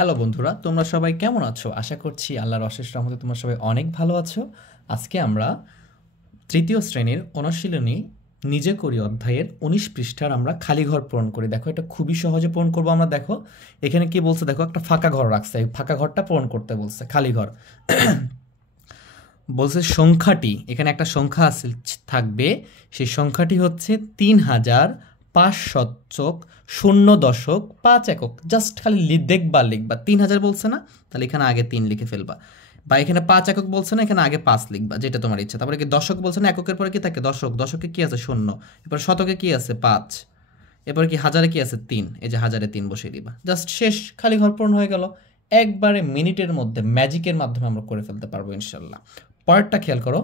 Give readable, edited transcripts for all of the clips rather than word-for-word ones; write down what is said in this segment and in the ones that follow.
Hello বন্ধুরা, তোমরা সবাই কেমন আছো? আশা করছি আল্লাহর অশেষ রহমতে তোমরা সবাই অনেক ভালো আছো। আজকে আমরা তৃতীয় শ্রেণীর অনুশীলনী নিজে করি অধ্যায়ের 19 পৃষ্ঠার আমরা খালি ঘর পূরণ করি। দেখো, এটা খুবই সহজে পূরণ করবো আমরা। দেখো এখানে কি বলছে, দেখো একটা ফাঁকা ঘর রাখছে, এই ফাঁকা ঘরটা পূরণ করতে বলছে, খালি ঘর। বলছে সংখ্যাটি, এখানে একটা সংখ্যা আছে থাকবে, সেই সংখ্যাটি হচ্ছে ৩,৫০০.০৫ একক। জাস্ট খালি দেখবা, লিখবা ৩,০০০ বলছে না, তাহলে এখানে আগে ৩ লিখে ফেলবা, বা এখানে ৫ একক বলছে না, এখানে আগে ৫ লিখবা, যেটা তোমার ইচ্ছা। তারপরে কি দশক বলছে না, এককের পরে কি থাকে দশক, দশকে কি আছে ০, এরপর শতকে কি আছে ৫, এরপরে কি হাজারে কি আছে ৩, এই যে হাজারে ৩ বসিয়ে দিবা, জাস্ট শেষ, খালি ঘর পূরণ হয়ে গেল। একবারে মিনিটের মধ্যে ম্যাজিকের মাধ্যমে আমরা করে ফেলতে পারবো ইনশাল্লাহ। পরেরটা খেয়াল করো,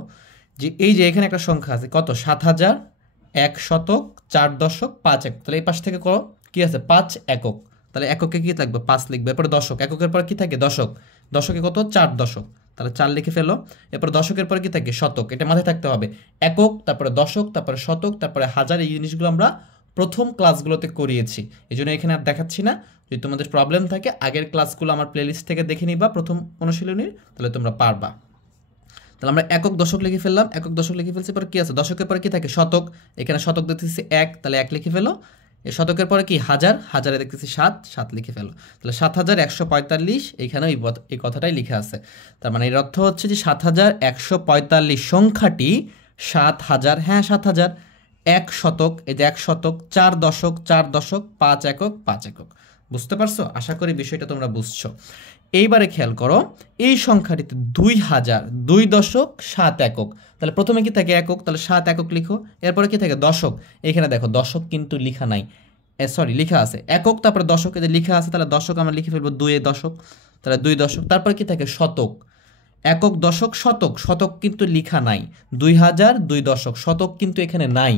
যে এই যে এখানে একটা সংখ্যা আছে কত, ৭,০০০.১৫ একক। তাহলে এই পাশ থেকে করো, কি আছে ৫ একক, তাহলে এককে কি থাকবে ৫ লিখবে। এরপরে দশক, এককের পর কি থাকে দশক, দশকে কত ৪ দশক, তাহলে ৪ লিখে ফেলো। এরপর দশকের পরে কি থাকে শতক, এটা মাথায় থাকতে হবে। একক, তারপরে দশক, তারপরে শতক, তারপরে হাজার, এই জিনিসগুলো আমরা প্রথম ক্লাসগুলোতে করিয়েছি, এই জন্য এখানে আর দেখাচ্ছি না। যদি তোমাদের প্রবলেম থাকে আগের ক্লাসগুলো আমার প্লেলিস্ট থেকে দেখে নিবা প্রথম অনুশীলনীর, তাহলে তোমরা পারবা। তাহলে আমরা একক দশক লিখে ফেললাম, একক দশক লিখে ফেলছি। পরে কি আছে দশকের পরে কি থাকে শতক, এখানে শতক দেখতেছি ১, তাহলে ১ লিখে ফেলো। এই শতকের পরে কি হাজার, হাজারে দেখতেছি ৭, ৭ লিখে ফেলো। তাহলে ৭,১৪৫, এইখানেও এই কথাটাই লিখে আছে। তার মানে এর অর্থ হচ্ছে যে ৭,১৪৫ সংখ্যাটি ৭,০০০, হ্যাঁ ৭,০০০, ১ শতক, এই যে ১ শতক, ৪ দশক, ৪ দশক, ৫ একক, ৫ একক। বুঝতে পারছো? আশা করি বিষয়টা তোমরা বুঝছো। এইবারে খেয়াল করো, এই সংখ্যাটিতে ২,০০০, ২.৭ একক, তাহলে প্রথমে কি থাকে একক, তাহলে ৭ একক লিখো। এরপরে কি থাকে দশক, এখানে দেখো দশক কিন্তু লিখা নাই, সরি লিখা আছে একক, তারপরে দশক, এদের লিখা আছে, তাহলে দশক আমরা লিখে ফেলবো ২ দশক, তাহলে ২ দশক। তারপরে কি থাকে শতক, একক দশক শতক, শতক কিন্তু লিখা নাই, ২,০০০, ২ দশক, শতক কিন্তু এখানে নাই।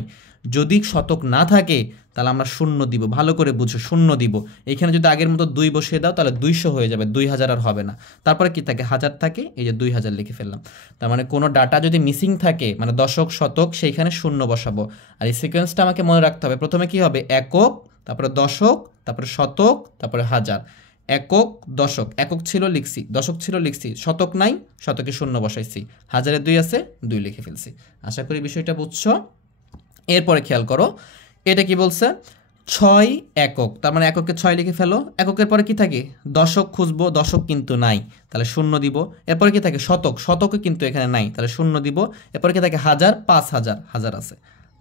যদি শতক না থাকে তাহলে আমরা শূন্য দিব, ভালো করে বুঝো, শূন্য দিব। এখানে যদি আগের মতো ২ বসিয়ে দাও তাহলে ২০০ হয়ে যাবে, ২,০০০ আর হবে না। তারপরে কি থাকে হাজার থাকে, এই যে ২,০০০ লিখে ফেললাম। তার মানে কোনো ডাটা যদি মিসিং থাকে, মানে দশক শতক, সেইখানে শূন্য বসাবো। আর এই সিকোয়েন্সটা আমাকে মনে রাখতে হবে, প্রথমে কি হবে একক, তারপরে দশক, তারপরে শতক, তারপরে হাজার। একক দশক, একক ছিল লিখছি, দশক ছিল লিখছি, শতক নাই, শতকে শূন্য বসাইছি, হাজারে ২ আছে, ২ লিখে ফেলছি। আশা করি বিষয়টা বুঝছো। এরপরে খেয়াল করো, এটা কি বলছে ৬ একক, তার মানে এককে ৬ লিখে ফেলো। এককের পরে কি থাকে দশক, খুঁজবো, দশক কিন্তু নাই, তাহলে শূন্য দিব। এরপরে কি থাকে শতক, শতকে কিন্তু এখানে নাই, তাহলে শূন্য দিব। এরপরে কি থাকে হাজার, ৫,০০০, হাজার আছে।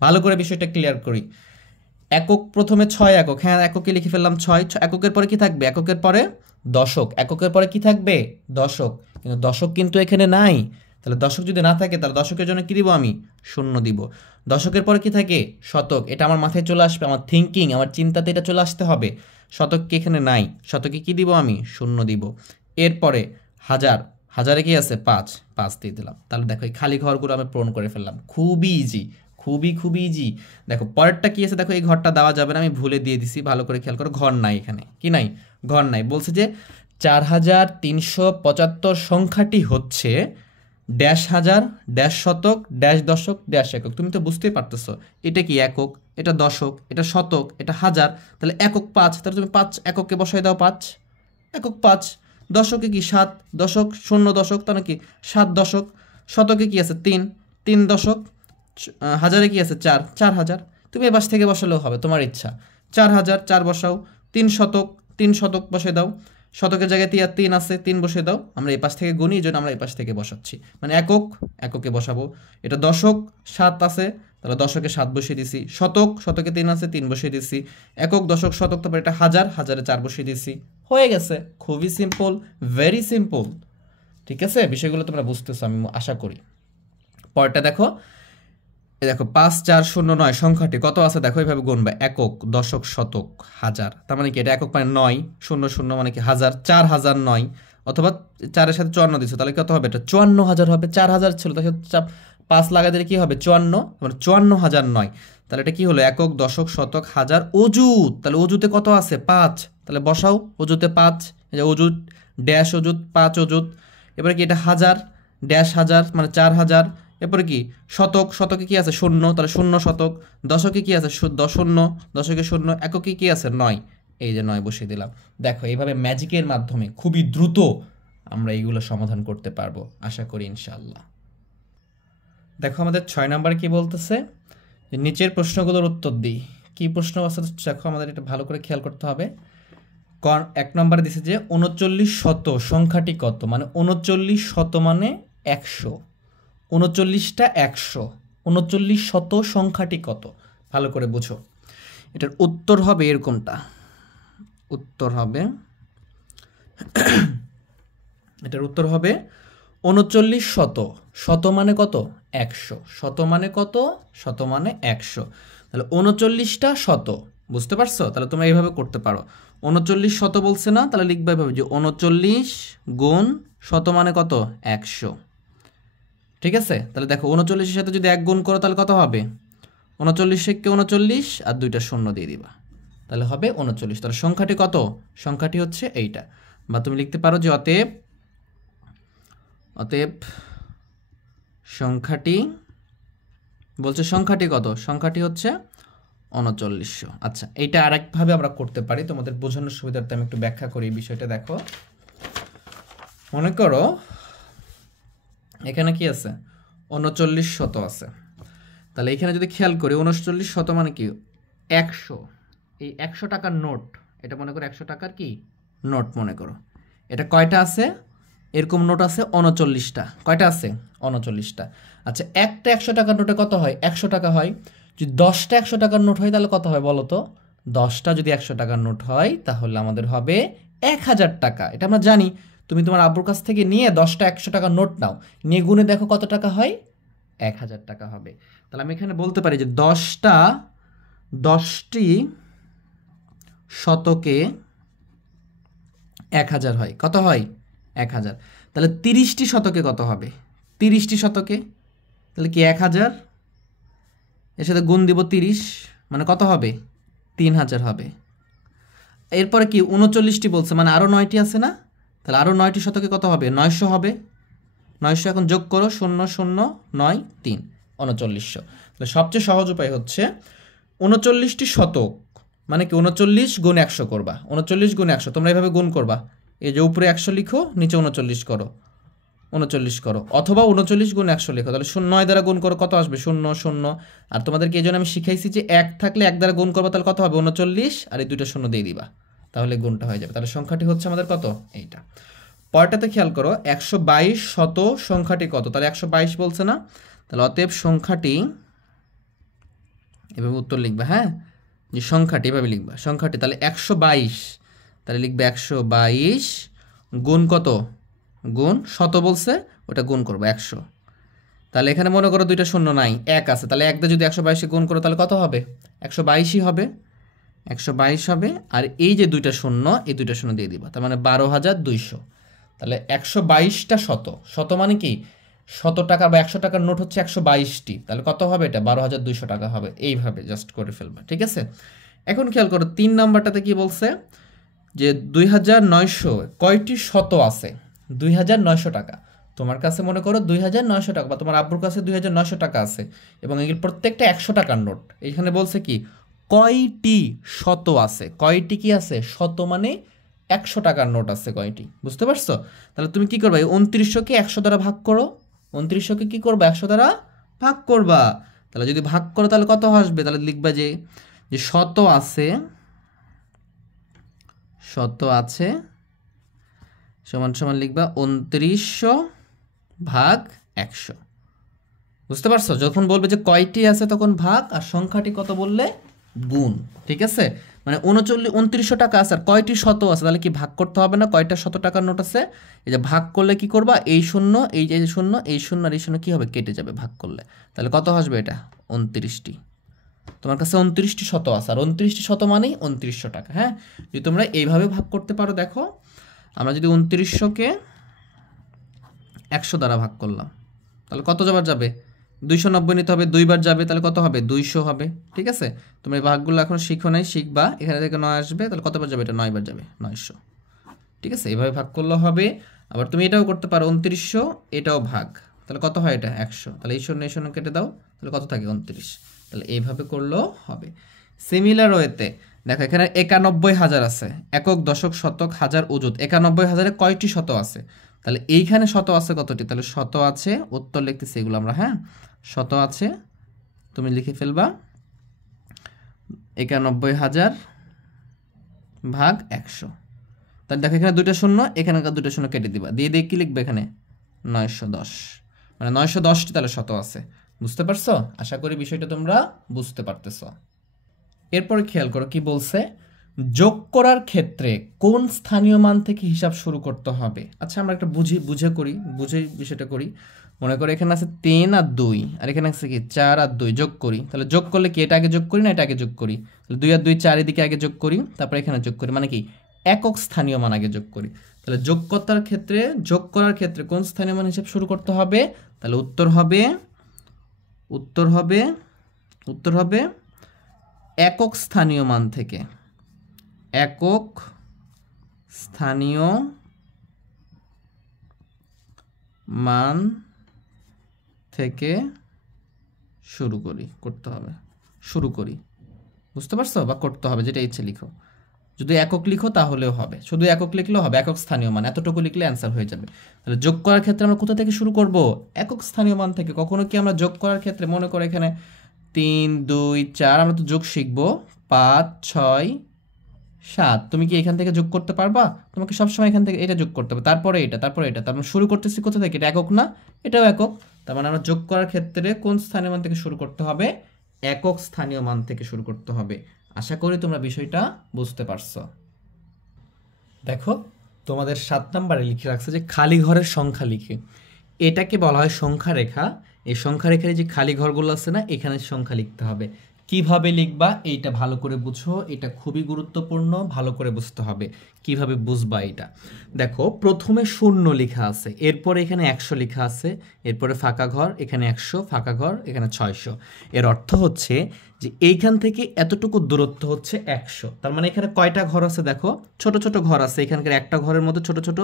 ভালো করে বিষয়টা ক্লিয়ার করি। একক প্রথমে ৬ একক, হ্যাঁ এককে লিখে ফেললাম ৬, এককের পরে কি থাকবে, এককের পরে দশক, এককের পরে কি থাকবে দশক, কিন্তু দশক কিন্তু এখানে নাই, তাহলে দশক যদি না থাকে তাহলে দশকের জন্য কি দিব আমি, শূন্য দিব। দশকের পরে কি থাকে শতক, এটা আমার মাথায় চলে আসবে, আমার থিঙ্কিং, আমার চিন্তাতে এটা চলে আসতে হবে। শতক কি এখানে নাই, শতকে কি দিব আমি, শূন্য দিব। এরপরে হাজার, হাজারে কি আছে ৫, ৫ দিয়ে দিলাম। তাহলে দেখো এই খালি ঘরগুলো আমি পূরণ করে ফেললাম, খুবই ইজি, খুবই খুবই ইজি। দেখো পরেরটা কি আছে, দেখো এই ঘরটা দেওয়া যাবে না, আমি ভুলে দিয়ে দিছি, ভালো করে খেয়াল করো, ঘর নাই এখানে, কি নাই, ঘর নাই। বলছে যে ৪,৩৭৫ সংখ্যাটি হচ্ছে ড্যাশ হাজার, ড্যাশ শতক, ড্যাশ দশক, ড্যাশ একক। তুমি তো বুঝতেই পারতেছো এটা কি একক, এটা দশক, এটা শতক, এটা হাজার, তাহলে একক ৫, তাহলে তুমি ৫ এককে বসাই দাও, ৫ একক ৫। দশকে কি ৭ দশক, শূন্য দশক, তাহলে কি ৭ দশক। শতকে কি আছে ৩, ৩ দশক। হাজারে কি আছে ৪, ৪,০০০। তুমি এ পাশ থেকে বসালেও হবে, তোমার ইচ্ছা। ৪,০০০, ৪ বসাও। ৩ শতক, ৩ শতক বসে দাও। শতকের জায়গায় ৩ আছে, ৩ বসে দাও। আমরা এই পাশ থেকে গুনি, এই জন্য আমরা এই পাশ থেকে বসাচ্ছি, মানে একক, এককে বসাবো। এটা দশক, ৭ আছে, তাহলে দশকে ৭ বসিয়ে দিছি। শতক, শতকে ৩ আছে, ৩ বসিয়ে দিছি। একক দশক শতক, তারপর এটা হাজার, হাজারে ৪ বসিয়ে দিছি, হয়ে গেছে। খুবই সিম্পল, ভেরি সিম্পল। ঠিক আছে, বিষয়গুলো তোমরা বুঝতেছো আমি আশা করি। পরেরটা দেখো, দেখো ৫,৪,০৯ সংখ্যাটি কত আছে, দেখো এইভাবে গুনবে, একক দশক শতক হাজার, তার মানে কি এটা একক মানে ৯, ০০ মানে কি হাজার, ৪,০০০ অথবা ৪-এর সাথে ৫৪ দিচ্ছ, তাহলে কত হবে, এটা ৫৪,০০০ হবে। ৪,০০০ ছিল, তাহলে ৫ লাগা দিলে কি হবে ৫৪, মানে ৫৪,০০০। তাহলে এটা কি হলো, একক দশক শতক হাজার, অযুত, তাহলে অযুতে কত আছে ৫, তাহলে বসাও অযুতে ৫, এই যে অযুত, ড্যাশ অযুত, ৫ অযুত। এবারে কি এটা হাজার, ড্যাশ হাজার, মানে ৪,০০০। এরপরে কি শতক, শতকে কি আছে শূন্য, তাহলে শূন্য শতক। দশকে কি আছে শূন্য, দশকে শূন্য। এককে কি আছে ৯, এই যে 9 বসিয়ে দিলাম। দেখো এইভাবে ম্যাজিকের মাধ্যমে খুবই দ্রুত আমরা এইগুলো সমাধান করতে পারবো আশা করি ইনশাআল্লাহ। দেখো আমাদের 6 নাম্বার কি বলতেছে, যে নিচের প্রশ্নগুলোর উত্তর দিই। কি প্রশ্ন আছে দেখো, আমাদের এটা ভালো করে খেয়াল করতে হবে। 1 নম্বরে দিছে যে 39 শত সংখ্যাটি কত, মানে 39 শত মানে 100, 39টা 100, 39 শত সংখ্যাটি কত, ভালো করে বুঝো। এটার উত্তর হবে এরকমটা, উত্তর হবে এটার উত্তর হবে 39 শত, শত মানে কত 100, শত মানে কত, শত মানে 100, তাহলে 39টা শত, বুঝতে পারছো? তাহলে তোমরা এইভাবে করতে পারো, 39 শত বলছে না, তাহলে লিখবে এভাবে যে 39 গুণ শত মানে কত 100, ঠিক আছে? তাহলে দেখো 39-এর সাথে যদি 1 গুণ করো তাহলে কত হবে, 39-কে 39 আর 2টা শূন্য দিয়ে দিবা, তাহলে হবে 39। তাহলে সংখ্যাটি কত, সংখ্যাটি হচ্ছে এইটা। বা তুমি লিখতে পারো যে অতএব সংখ্যাটি, বলছে সংখ্যাটি কত, সংখ্যাটি হচ্ছে 3900। আচ্ছা, এইটা আরেকভাবে আমরা করতে পারি, তোমাদের বোঝানোর সুবিধার্থে আমি একটু ব্যাখ্যা করি বিষয়টা। দেখো মনে করো এখানে কি আছে 39 শত আছে, তাহলে এখানে যদি খেয়াল করি 39 শত মানে কি 100, এই 100 টাকার নোট, এটা মনে করো 100 টাকার কি নোট মনে করো, এটা কয়টা আছে, এরকম নোট আছে 39টা, কয়টা আছে 39টা। আচ্ছা, একটা 100 টাকার নোটে কত হয়, 100 টাকা হয়। যদি 10টা 100 টাকার নোট হয় তাহলে কত হয় বলো তো, 10টা যদি 100 টাকার নোট হয় তাহলে আমাদের হবে 1000 টাকা। এটা আমরা জানি, তুমি তোমার আব্বুর কাছ থেকে নিয়ে 10টা 100 টাকার নোট নাও, নিয়ে গুনে দেখো কত টাকা হয়, 1000 টাকা হবে। তাহলে আমি এখানে বলতে পারি যে 10টি শতকে 1000 হয়, কত হয় 1000। তাহলে 30টি শতকে কত হবে, 30টি শতকে তাহলে কি 1000, এর সাথে গুণ দিব 30, মানে কত হবে 3000 হবে। এরপরে কি 39টি বলছে, মানে আরও 9টি আছে না, তাহলে আরও 9টি শতকে কত হবে 900 হবে, 900 এখন যোগ করো, 0 0 9 3, 3900। তাহলে সবচেয়ে সহজ উপায় হচ্ছে 39টি শতক মানে কি 39 গুণ 100 করবা, 39 গুণ 100 তোমরা এইভাবে গুণ করবা, এই যে উপরে 100 লিখো, নিচে 39 করো, 39 করো, অথবা 39 গুণ 100 লিখো, তাহলে 9 দ্বারা গুণ করো কত আসবে 0 0। আর তোমাদেরকে এই জন্য আমি শিখাইছি যে 1 থাকলে 1 দ্বারা গুণ করবা, তাহলে কত হবে 39, আর এই 2টা শূন্য দিয়ে দিবা, তাহলে গুণটা হয়ে যাবে। তাহলে সংখ্যাটি হচ্ছে আমাদের কত এইটা। পরেরটাতে খেয়াল করো 122 শত সংখ্যাটি কত, তাহলে 122 বলছে না, তাহলে অতএব সংখ্যাটি, এভাবে উত্তর লিখবে, হ্যাঁ যে সংখ্যাটি এভাবে লিখবা, সংখ্যাটি তাহলে 122, তাহলে লিখবে 122 গুণ কত, গুণ শত বলছে ওটা গুণ করবো 100। তাহলে এখানে মনে করো 2টা শূন্য নাই, 1 আছে, তাহলে 1 দিয়ে যদি 122 গুণ করো তাহলে কত হবে 122ই হবে, 122 হবে। আর এই যে 2টা শূন্য, এই 2টা শূন্য দিয়ে দিবা, তার মানে 12200। তাহলে 122টা শত, শত মানে কি 100 টাকা বা 100 টাকার নোট হচ্ছে 122টি, তাহলে কত হবে এটা 12200 টাকা হবে। এইভাবে জাস্ট করে ফেলবা, ঠিক আছে? এখন খেয়াল করো 3 নাম্বারটাতে কি বলছে যে 2900 কয়টি শত আছে, 2900 টাকা তোমার কাছে, মনে করো 2900 টাকা বা তোমার আব্বুর কাছে 2900 টাকা আছে, এবং এগুলো প্রত্যেকটা 100 টাকার নোট। এইখানে বলছে কি কয়টি শত আছে, কয়টি কি আছে শত মানে 100 টাকার নোট আছে কয়টি, বুঝতে পারছো? তাহলে তুমি কি করবা, 2900কে 100 দ্বারা ভাগ করো, 2900কে কি করবা 100 দ্বারা ভাগ করবা, তাহলে যদি ভাগ করো তাহলে কত আসবে, তাহলে লিখবা যে শত আছে, শত আছে সমান সমান লিখবা 2900 ভাগ 100, বুঝতে পারছো? যখন বলবে যে কয়টি আছে তখন ভাগ, আর সংখ্যাটি কত বললে গুণ, ঠিক আছে? মানে 2900 টাকা আছে আর কয়টি শত আছে, তাহলে কি ভাগ করতে হবে না, কয়টা শত টাকার নোট আছে, এই যে ভাগ করলে কি করবা, এই শূন্য এই যে শূন্য, এই শূন্য আর এই শূন্য কি হবে কেটে যাবে ভাগ করলে, তাহলে কত আসবে এটা 29টি। তোমার কাছে 29টি শত আছে, আর 29টি শত মানেই 2900 টাকা। হ্যাঁ, যদি তোমরা এইভাবে ভাগ করতে পারো, দেখো আমরা যদি 2900কে 100 দ্বারা ভাগ করলাম তাহলে কত বার যাবে 290 নিতে হবে, 2 বার যাবে, তাহলে কত হবে 200 হবে, ঠিক আছে? তোমরা এই ভাগগুলো এখন শিখো নাই, শিখবা, এখানে থেকে 9 আসবে, তাহলে কতবার যাবে এটা 9 বার যাবে 900, ঠিক আছে? এইভাবে ভাগ করলে হবে। আবার তুমি এটাও করতে পারো 2900 এটাও ভাগ, তাহলে কত হয় এটা 100, তাহলে এই শূন্য কেটে দাও, তাহলে কত থাকে 29, তাহলে এইভাবে করলেও হবে। সিমিলার ওয়েতে দেখো এখানে ৯১,০০০ আছে, একক, দশক, শতক, হাজার, অযুত। ৯১,০০০-এ কয়টি শত আছে? তাহলে এইখানে শত আছে কতটি? তাহলে শত আছে, উত্তর লিখতেছি এগুলো আমরা, হ্যাঁ। শত আছে, তুমি লিখে ফেলবা ৯১,০০০ ভাগ ১০০। তাহলে দেখো এখানে 2টা শূন্য, এখানকার 2টা শূন্য কেটে দিবা, দিয়ে দিয়ে কি লিখবে এখানে ৯১০, মানে ৯১০টি তাহলে শত আছে। বুঝতে পারছো? আশা করি বিষয়টা তোমরা বুঝতে পারতেছো। এরপরে খেয়াল করো কি বলছে, যোগ করার ক্ষেত্রে কোন স্থানীয় মান থেকে হিসাব শুরু করতে হবে। আচ্ছা আমরা একটা বুঝে বিষয়টা করি। মনে করো এখানে আছে 3 আর 2, আর এখানে আছে কি 4 আর 2, যোগ করি। তাহলে যোগ করলে কি এটা আগে যোগ করি না এটা আগে যোগ করি? তাহলে 2 আর 2 4, এদিকে আগে যোগ করি, তারপর এখানে যোগ করি, মানে কি একক স্থানীয় মান আগে যোগ করি। তাহলে যোগ করার ক্ষেত্রে কোন স্থানীয় মান হিসাব শুরু করতে হবে? তাহলে উত্তর হবে একক স্থানীয় মান থেকে। একক স্থানীয় মান থেকে শুরু করি। বুঝতে পারছো? বা করতে হবে, যেটা ইচ্ছে লিখো। যদি একক লিখো তাহলেও হবে, শুধু একক লিখলেও হবে, একক স্থানীয় মান এতটুকু লিখলে অ্যান্সার হয়ে যাবে। তাহলে যোগ করার ক্ষেত্রে আমরা কোথা থেকে শুরু করব? একক স্থানীয় মান থেকে। কখনো কি আমরা যোগ করার ক্ষেত্রে মনে করো এখানে 3 2 4, আমরা তো যোগ শিখবো 5 6 7, তুমি কি এখান থেকে যোগ করতে পারবা? তোমাকে সবসময় এখান থেকে এটা যোগ করতে হবে, তারপরে এটা, তার মানে শুরু করতেছি কোথা থেকে? এটা একক না, এটাও একক। তার মানে আমরা যোগ করার ক্ষেত্রে কোন স্থানীয় মান থেকে শুরু করতে হবে? একক স্থানীয় মান থেকে শুরু করতে হবে। আশা করি তোমরা বিষয়টা বুঝতে পারছো। দেখো তোমাদের 7 নম্বরে লিখে রাখছে যে খালি ঘরের সংখ্যা লিখে। এটাকে বলা হয় সংখ্যা রেখা। এই সংখ্যা রেখার যে খালি ঘরগুলো আছে না, এখানে সংখ্যা লিখতে হবে। কিভাবে লিখবা এইটা ভালো করে বুঝো, এটা খুবই গুরুত্বপূর্ণ, ভালো করে বুঝতে হবে। কিভাবে বুঝবা এটা দেখো, প্রথমে 0 লেখা আছে, এরপরে এখানে 100 লেখা আছে, এরপরে ফাঁকা ঘর, এখানে 100, ফাঁকা ঘর, এখানে 600। এর অর্থ হচ্ছে যে এইখান থেকে এতটুকু দূরত্ব হচ্ছে 100। তার মানে এখানে কয়টা ঘর আছে দেখো, ছোট ছোট ঘর আছে। এখানকার একটা ঘরের মধ্যে ছোট ছোট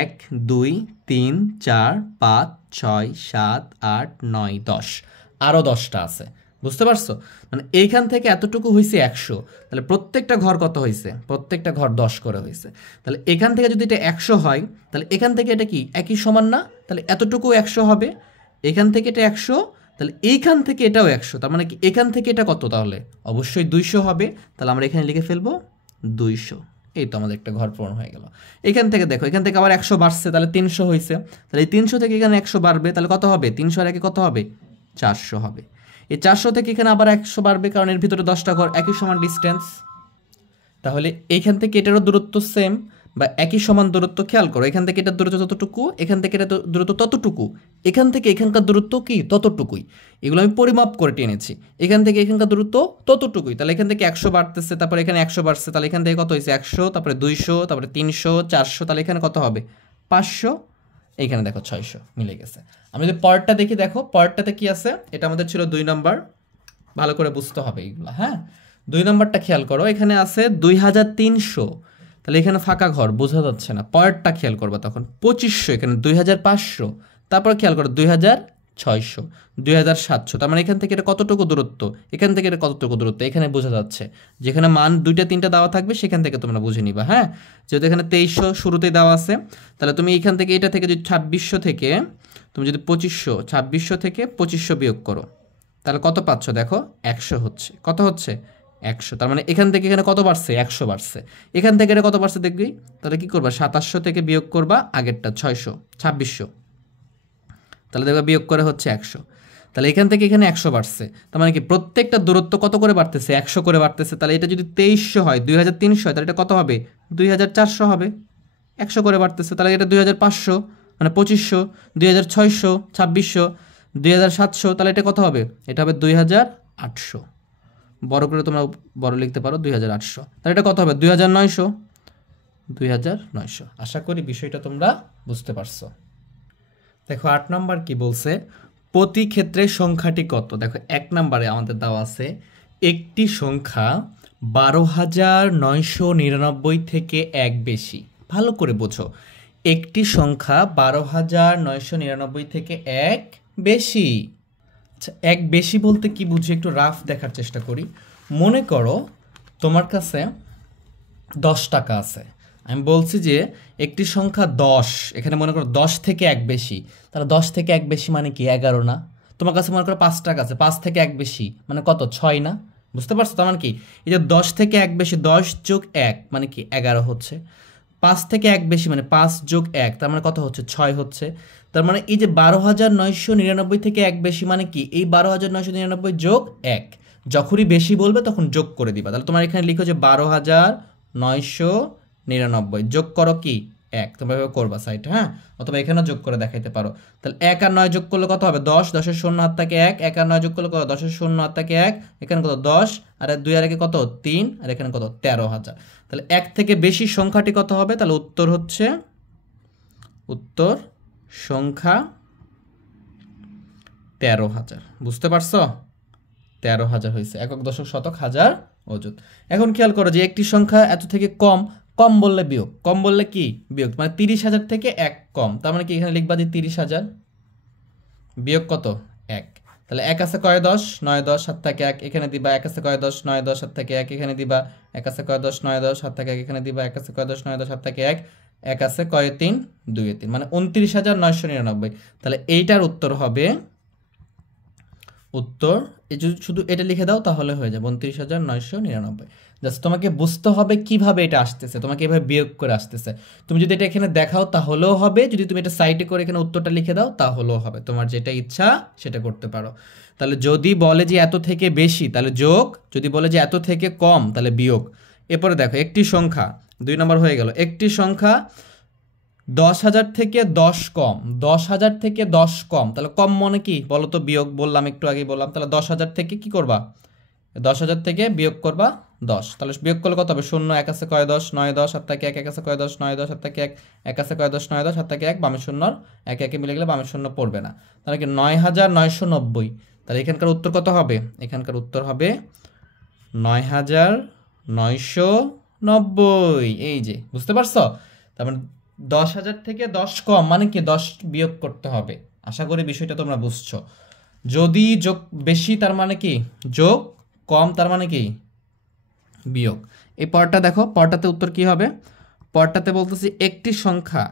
1 2 3 4 5 6 7 8 9 10, আরও 10টা আছে। বুঝতে পারছো? মানে এইখান থেকে এতটুকু হয়েছে 100, তাহলে প্রত্যেকটা ঘর কত হয়েছে? প্রত্যেকটা ঘর 10 করে হয়েছে। তাহলে এখান থেকে যদি এটা 100 হয়, তাহলে এখান থেকে এটা কি একই সমান না? তাহলে এতটুকু 100 হবে, এখান থেকে এটা 100, তাহলে এইখান থেকে এটাও 100। তার মানে কি এখান থেকে এটা কত? তাহলে অবশ্যই 200 হবে। তাহলে আমরা এখানে লিখে ফেলবো 200। এই তো আমাদের একটা ঘর পূরণ হয়ে গেল। এখান থেকে দেখো, এখান থেকে আবার 100 বাড়ছে, তাহলে 300 হয়েছে। তাহলে এই 300 থেকে এখানে 100 বাড়বে, তাহলে কত হবে? 300 আর একে কত হবে? 400 হবে। এই 400 থেকে এখানে আবার 100 বাড়বে, কারণ এর ভিতরে 10টা ঘর, একই সমান ডিস্টেন্স। তাহলে এইখান থেকে এটারও দূরত্ব সেম বা একই সমান দূরত্ব। খেয়াল করো, এখান থেকে এটার দূরত্ব ততটুকু, এখান থেকে এটা দূরত্ব ততটুকু, এখান থেকে এখানকার দূরত্ব কি ততটুকুই। এগুলো আমি পরিমাপ করে টেনেছি। এখান থেকে এখানকার দূরত্ব ততটুকুই। তাহলে এখান থেকে 100 বাড়তেছে, তারপরে এখানে 100 বাড়ছে, তাহলে এখান থেকে কত হয়েছে? 100, তারপরে 200, তারপরে 300, 400, তাহলে এখানে কত হবে? 500। এইখানে দেখো 600 মিলে গেছে। আমি যদি পরেরটা দেখি, দেখো পরেরটাতে কি আছে। এটা আমাদের ছিল 2 নম্বর, ভালো করে বুঝতে হবে এইগুলো, হ্যাঁ। 2 নম্বরটা খেয়াল করো, এখানে আছে 2300, তাহলে এখানে ফাঁকা ঘর, বোঝা যাচ্ছে না। পরেরটা খেয়াল করবা তখন 2500, এখানে 2500, তারপর খেয়াল করো 2600, 2700। তার মানে এখান থেকে এটা কতটুকু দূরত্ব, এখান থেকে এটা কতটুকু দূরত্ব, এখানে বোঝা যাচ্ছে। যেখানে মান 2টা 3টা দেওয়া থাকবে সেখান থেকে তোমরা বুঝে নিবা, হ্যাঁ। যেহেতু এখানে 2300 শুরুতেই দেওয়া আছে, তাহলে তুমি এখান থেকে এটা থেকে যদি 2600 থেকে তুমি যদি 2600 থেকে 2500 বিয়োগ করো, তাহলে কত পাচ্ছ? দেখো 100 হচ্ছে। কত হচ্ছে? 100। তার মানে এখান থেকে এখানে কত বাড়ছে? 100 বাড়ছে। এখান থেকে এটা কত বাড়ছে দেখবি, তাহলে কি করবা? 2700 থেকে বিয়োগ করবা আগেরটা 2600, তাহলে দেখবা বিয়োগ করে হচ্ছে 100। তাহলে এখান থেকে এখানে 100 বাড়ছে, তার মানে কি প্রত্যেকটা দূরত্ব কত করে বাড়তেছে? 100 করে বাড়তেছে। তাহলে এটা যদি 2300 হয়, 2300 হয়, তাহলে এটা কত হবে? 2400 হবে। 100 করে বাড়তেছে, তাহলে এটা 2500, মানে 2500, 2600, 2600, 2700, তাহলে এটা কত হবে? এটা হবে 2800। বড় করে তোমরা বড় লিখতে পারো 2800। তাহলে এটা কত হবে? 2900। আশা করি বিষয়টা তোমরা বুঝতে পারছো। দেখো 8 নম্বর কি বলছে, প্রতি ক্ষেত্রে সংখ্যাটি কত। দেখো 1 নম্বরে আমাদের দেওয়া আছে একটি সংখ্যা 12999 থেকে 1 বেশি। ভালো করে বোঝো, একটি সংখ্যা 12999 থেকে 1 বেশি। আচ্ছা, 1 বেশি বলতে কি বুঝি একটু রাফ দেখার চেষ্টা করি। মনে করো তোমার কাছে 10 টাকা আছে, আমি বলছি যে একটি সংখ্যা 10, এখানে মনে করো 10 থেকে 1 বেশি, তাহলে 10 থেকে 1 বেশি মানে কি 11 না? তোমার কাছে মনে করো 5 টাকা আছে, 5 থেকে 1 বেশি মানে কত 6 না? বুঝতে পারছো? তার মানে কি এই যে 10 থেকে 1 বেশি 10 যোগ 1 মানে কি 11 হচ্ছে, 5 থেকে 1 বেশি মানে 5 যোগ 1 তার মানে কত হচ্ছে 6 হচ্ছে। তার মানে এই যে 12,999 থেকে 1 বেশি মানে কি এই 12,999 যোগ 1, যখনই বেশি বলবে তখন যোগ করে দিবা। তাহলে তোমার এখানে লিখো যে 12,999 যোগ করো কি 1, তোমরা এভাবে করবা সাইড, হ্যাঁ, অথবা এখানেও যোগ করে দেখাইতে পারো। তাহলে 1 আর 9 যোগ করলে কত হবে 10, 10-এর শূন্য হাত থাকে 1, 1 আর 9 যোগ করলে কত 10-এর শূন্য হাত থাকে 1, এখানে কত 10 আর 2 আর 1 কত 3, আর এখানে কত 13,000। তাহলে 1 থেকে বেশি সংখ্যাটি কত হবে? তাহলে উত্তর হচ্ছে উত্তর সংখ্যা 13,000। বুঝতে পারছো? 13,000 হয়েছে, একক দশক শতক হাজার অযুত। এখন খেয়াল করো যে একটি সংখ্যা এত থেকে কম, কম বললে বিয়োগ, কম বললে কি বিয়োগ, মানে 30,000 থেকে 1 কম, তার মানে কি এখানে লিখবা যে 30,000 বিয়োগ কত 1। তাহলে 1 আছে কয় 10, 9 10 7 থেকে 1 এখানে দিবা, 1 আছে কয় 10 9 10 7 থেকে 1 এখানে দিবা, 1 আছে কয় 10 9 10 7 থেকে 1 এখানে দিবা, 1 আছে কয় 10 9 10 7 থেকে 1, 1 আছে কয় 3 2 3, মানে 29,999। তাহলে এইটার উত্তর হবে উত্তর, এই যদি শুধু এটা লিখে দাও তাহলে হয়ে যাবে 29,999। জাস্ট তোমাকে বুঝতে হবে কিভাবে এটা আসতেছে, তোমাকে এভাবে বিয়োগ করে আসতেছে। তুমি যদি এটা এখানে দেখাও তাহলেও হবে, যদি তুমি এটা সাইডে করে এখানে উত্তরটা লিখে দাও তাহলেও হবে, তোমার যেটা ইচ্ছা সেটা করতে পারো। তাহলে যদি বলে যে এত থেকে বেশি তাহলে যোগ, যদি বলে যে এত থেকে কম তাহলে বিয়োগ। এরপরে দেখো একটি সংখ্যা, 2 নম্বর হয়ে গেল, একটি সংখ্যা 10,000 থেকে 10 কম, 10,000 থেকে 10 কম, তাহলে কম মানে কি বলো তো? বিয়োগ, বললাম একটু আগে বললাম। তাহলে 10,000 থেকে কি করবা? 10,000 থেকে বিয়োগ করবা 10, তাহলে বিয়োগ করলে কত হবে? শূন্য, 1 আছে কয় 10 9 10 7 থেকে 1, 1 আছে কয় 10 9 10 7 থেকে 1, 1 আছে কয় 10 9 10 7 থেকে 1, বামে শূন্য 1 1 মিলে গেলে বামে শূন্য পড়বে না, তাহলে কি 9,990। তাহলে এখানকার উত্তর কত হবে? এখানকার উত্তর হবে 9,990। এই যে বুঝতে পারছো? তার মানে 10,000 থেকে 10 কম মানে কি 10 বিয়োগ করতে হবে। আশা করি বিষয়টা তোমরা বুঝছো। যদি যোগ বেশি তার মানে কি যোগ, কম তার মানে কি বিয়োগ। এই পরটা দেখো, পরটাতে উত্তর কি হবে? পরটাতে বলতেছি একটি সংখ্যা,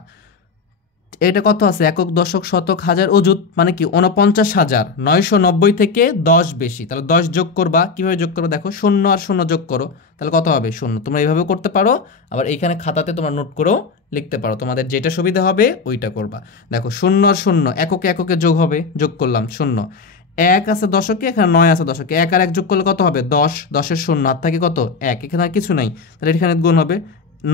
এটা কত আছে একক দশক শতক হাজার অযুত মানে কি 49,990 থেকে 10 বেশি, তাহলে 10 যোগ করবা। কিভাবে যোগ করবে দেখো, 0 আর 0 যোগ করো, তাহলে কত হবে 0। তোমরা এইভাবে করতে পারো, আবার এইখানে খাতাতে তোমরা নোট করেও লিখতে পারো, তোমাদের যেটা সুবিধা হবে ওইটা করবা। দেখো 0 আর 0 এককে এককে যোগ হবে, যোগ করলাম 0, 1 আছে দশকে, এখানে 9 আছে দশকে, 1 আর 1 যোগ করলে কত হবে 10, 10-এর শূন্য হাত থাকে কত 1, এখানে আর কিছু নাই, তাহলে এখানে গুণ হবে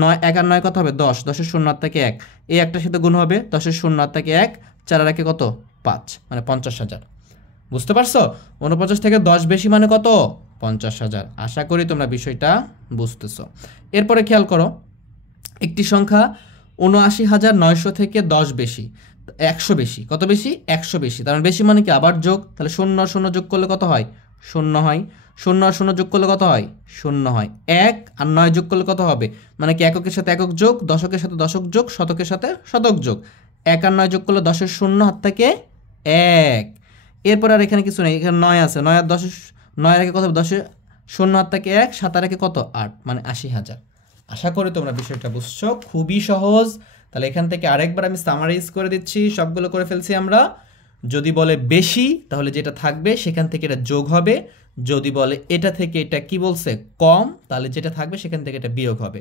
9, 1 আর 9 কত হবে 10, 10-এর শূন্য হাত থেকে 1, এই একটার সাথে গুণ হবে 10-এর শূন্য হাত থেকে 1, 4 আর 1 কত 5, মানে 50,000। বুঝতে পারছো? 49 থেকে 10 বেশি মানে কত 50,000। আশা করি তোমরা বিষয়টা বুঝতেছো। এরপরে খেয়াল করো একটি সংখ্যা 79,900 থেকে 10 বেশি, 100 বেশি, কত বেশি 100 বেশি, তার মানে বেশি মানে কি আবার যোগ, তাহলে 0 আর 0 যোগ করলে কত হয় 0 হয়, 0 আর 0 যোগ করলে কত হয় 0 হয়, 1 আর 9 যোগ করলে কত হবে, মানে কি এককের সাথে একক যোগ, দশকের সাথে দশক যোগ, শতকের সাথে শতক যোগ, 1 আর 9 যোগ করলে 10-এর শূন্য হাত থেকে 1। এরপর আর এখানে কিছু নেই, এখানে 9 আছে, 9 আর 10, 9 আর 1 কত হবে 10-এর শূন্য হাত থেকে 1, 7 আর 1 কত 8, মানে 80,000। আশা করি তোমরা বিষয়টা বুঝছো, খুবই সহজ। তাহলে এখান থেকে আরেকবার আমি সামারাইজ করে দিচ্ছি, সবগুলো করে ফেলছি আমরা। যদি বলে বেশি তাহলে যেটা থাকবে সেখান থেকে এটা যোগ হবে, যদি বলে এটা থেকে এটা কি বলছে কম তাহলে যেটা থাকবে সেখান থেকে এটা বিয়োগ হবে,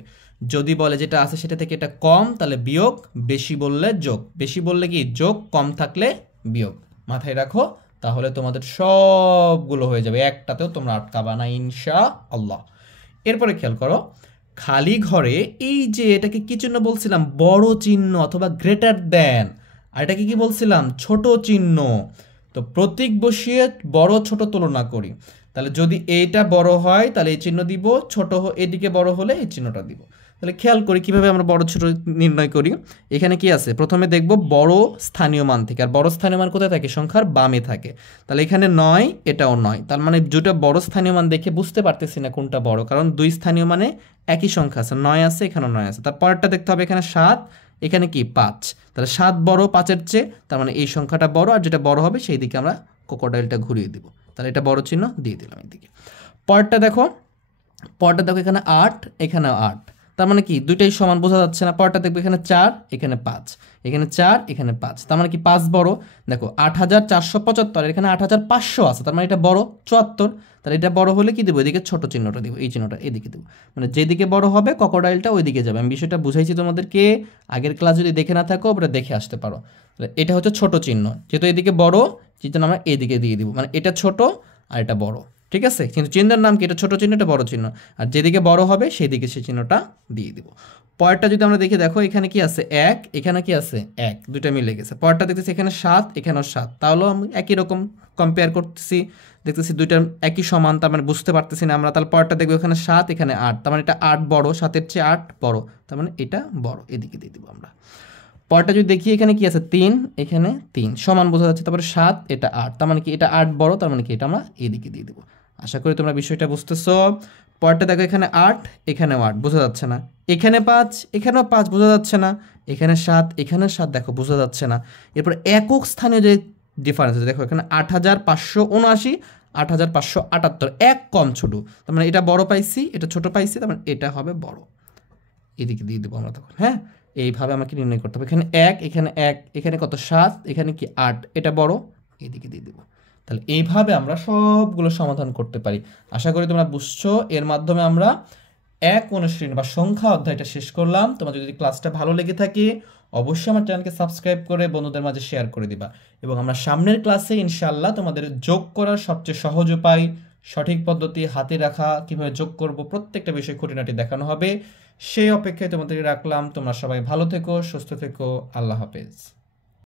যদি বলে যেটা আছে সেটা থেকে এটা কম তাহলে বিয়োগ, বেশি বললে যোগ, বেশি বললে কি যোগ, কম থাকলে বিয়োগ। মাথায় রাখো, তাহলে তোমাদের সবগুলো হয়ে যাবে, একটাতেও তোমরা আটকাবা না ইনশাআল্লাহ। এরপরে খেয়াল করো খালি ঘরে, এই যে এটাকে কি চিহ্ন বলছিলাম, বড় চিহ্ন অথবা গ্রেটার দেন, আর এটাকে কি বলছিলাম ছোট চিহ্ন। তো প্রতীক বসিয়ে বড় ছোট তুলনা করি, তাহলে যদি এইটা বড় হয় তাহলে এই চিহ্ন দিব, ছোট এদিকে বড় হলে এই চিহ্নটা দিব। তাহলে খেয়াল করি কিভাবে আমরা বড় ছোট নির্ণয় করি। এখানে কি আছে, প্রথমে দেখব বড় স্থানীয় মান থেকে, আর বড় স্থানীয় মান কোথায় থাকে সংখ্যার বামে থাকে, তাহলে এখানে 9 এটাও 9, তার মানে যেটা বড় স্থানীয় মান দেখে বুঝতে পারতেছি না কোনটা বড়, কারণ দুই স্থানীয় মানে একই সংখ্যা আছে, 9 আছে এখানেও 9 আছে। তারপরটা দেখতে হবে এখানে 7, এখানে কি 5, তাহলে 7 বড় 5-এর চেয়ে, তার মানে এই সংখ্যাটা বড়, আর যেটা বড় হবে সেই দিকে আমরা ক্রোকোডাইলটা ঘুরিয়ে দিব, তাহলে এটা বড় চিহ্ন দিয়ে দিলাম এইদিকে। পরেরটা দেখো পরটা দেখো এখানে 8, এখানে 8, তার মানে কি দুইটাই সমান, বোঝা যাচ্ছে না? পরটা দেখবে এখানে 4, এখানে 5, এখানে 4, এখানে 5, তার মানে কি 5 বড়। দেখো 8475, এখানে 8500 আছে, তার মানে এটা বড় 74। তাহলে এটা বড় হলে কি দেবো? এদিকে ছোট চিহ্নটা দিব, এই চিহ্নটা এদিকে দেবো, মানে যেদিকে বড় হবে ক্রোকোডাইলটা ওইদিকে যাবে। আমি বিষয়টা বুঝাইছি তোমাদেরকে, আগের ক্লাস যদি দেখে না থাকো ওটা দেখে আসতে পারো। তাহলে এটা হচ্ছে ছোট চিহ্ন, যেহেতু এদিকে বড় চিহ্ন আমরা এদিকে দিয়ে দিব, মানে এটা ছোট আর এটা বড়, ঠিক আছে? কিন্তু চিহ্নের নাম কি? এটা ছোট চিহ্ন, এটা বড় চিহ্ন, আর যেদিকে বড় হবে সেদিকে সেই চিহ্নটা দিয়ে দিব। পরেরটা যদি আমরা দেখি, দেখো এখানে কি আছে? 1, এখানে কি আছে? 1, দুইটা মিলে গেছে। পরেরটা দেখতেছি এখানে 7, এখানেও 7, তাহলেও আমি একই রকম কম্পেয়ার করতেছি, দেখতেছি দুইটার একই সমান, তার মানে বুঝতে পারতেছি না আমরা। তাহলে পরেরটা দেখবো এখানে 7, এখানে 8, তার মানে এটা 8 বড়, 7-এর চেয়ে 8 বড়, তার মানে এটা বড়, এদিকে দিয়ে দিব আমরা। পরেরটা যদি দেখি এখানে কি আছে? 3, এখানে 3, সমান বোঝা যাচ্ছে। তারপরে 7, এটা 8, তার মানে কি এটা 8 বড়, তার মানে কি এটা আমরা এদিকে দিয়ে দেবো। আশা করি তোমরা বিষয়টা বুঝতেছো। পরেরটা দেখো এখানে 8, এখানেও 8, বোঝা যাচ্ছে না? এখানে 5, এখানেও 5, বোঝা যাচ্ছে না? এখানে 7, এখানে 7, দেখো বোঝা যাচ্ছে না? এরপর একক স্থানীয় যে ডিফারেন্স আছে, দেখো এখানে 8579, 8578, এক কম ছোট, তার মানে এটা বড় পাইছি, এটা ছোট পাইছি, তার মানে এটা হবে বড়, এদিকে দিয়ে দেবো আমরা তখন। হ্যাঁ, এইভাবে আমাকে নির্ণয় করতে হবে। এখানে 1, এখানে 1, এখানে কত? 7, এখানে কি 8, এটা বড়, এদিকে দিয়ে দেবো। তাহলে এইভাবে আমরা সবগুলো সমাধান করতে পারি। আশা করি তোমরা বুঝছো। এর মাধ্যমে আমরা এক অনুশীলন বা সংখ্যা অধ্যায়টা শেষ করলাম। তোমার যদি ক্লাসটা ভালো লেগে থাকে অবশ্যই আমার চ্যানেলকে সাবস্ক্রাইব করে বন্ধুদের মাঝে শেয়ার করে দিবা, এবং আমরা সামনের ক্লাসে ইনশাআল্লাহ তোমাদের যোগ করার সবচেয়ে সহজ উপায়, সঠিক পদ্ধতি, হাতে রাখা কিভাবে যোগ করব, প্রত্যেকটা বিষয় খুঁটিনাটি দেখানো হবে। সেই অপেক্ষায় তোমাদেরকে রাখলাম। তোমরা সবাই ভালো থেকো, সুস্থ থেকো, আল্লাহ হাফেজ।